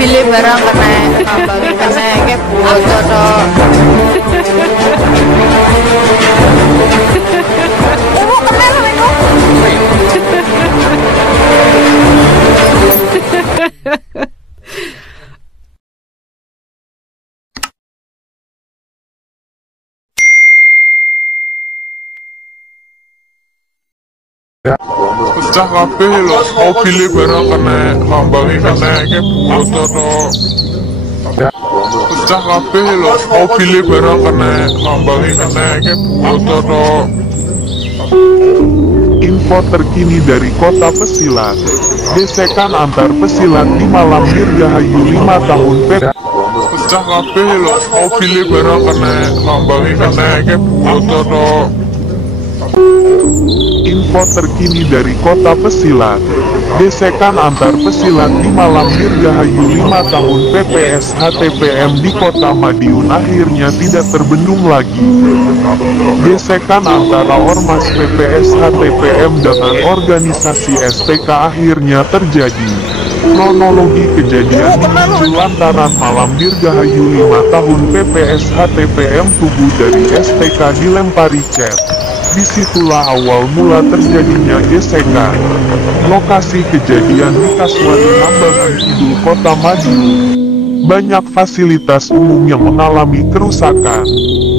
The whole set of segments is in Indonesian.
mobilnya barang kena nambangin kena kayak foto toh. Kena sama itu. Pecah kabeh lho, mobilnya barang kena lambangin kena kayak foto toh. Pecah kabeh lho, mobilnya barang kena lambangin kena kayak foto toh. Info terkini dari Kota Pesilat. Gesekan antar pesilat di malam Dirgahayu 5 tahun Pecah kabeh lho, mobilnya barang kena lambangin kena kayak foto toh. Info terkini dari Kota Pesilat. Gesekan antar pesilat di malam Dirgahayu 5 tahun PPS HTPM di Kota Madiun akhirnya tidak terbendung lagi. Gesekan antara Ormas PPS HTPM dengan organisasi STK akhirnya terjadi. Kronologi kejadian dipicu lantaran malam Dirgahayu 5 tahun PPS HTPM tubuh dari STK dilempari cat. Disitulah awal mula terjadinya gesekan. Lokasi kejadian di Kasuari Lambangan Kidul Kota Madiun. Banyak fasilitas umum yang mengalami kerusakan.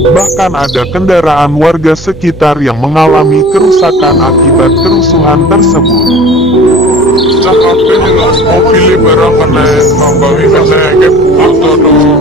Bahkan ada kendaraan warga sekitar yang mengalami kerusakan akibat kerusuhan tersebut. Pecah kabeh lho, mobilnya barang kena lambangin kena kayak foto toh.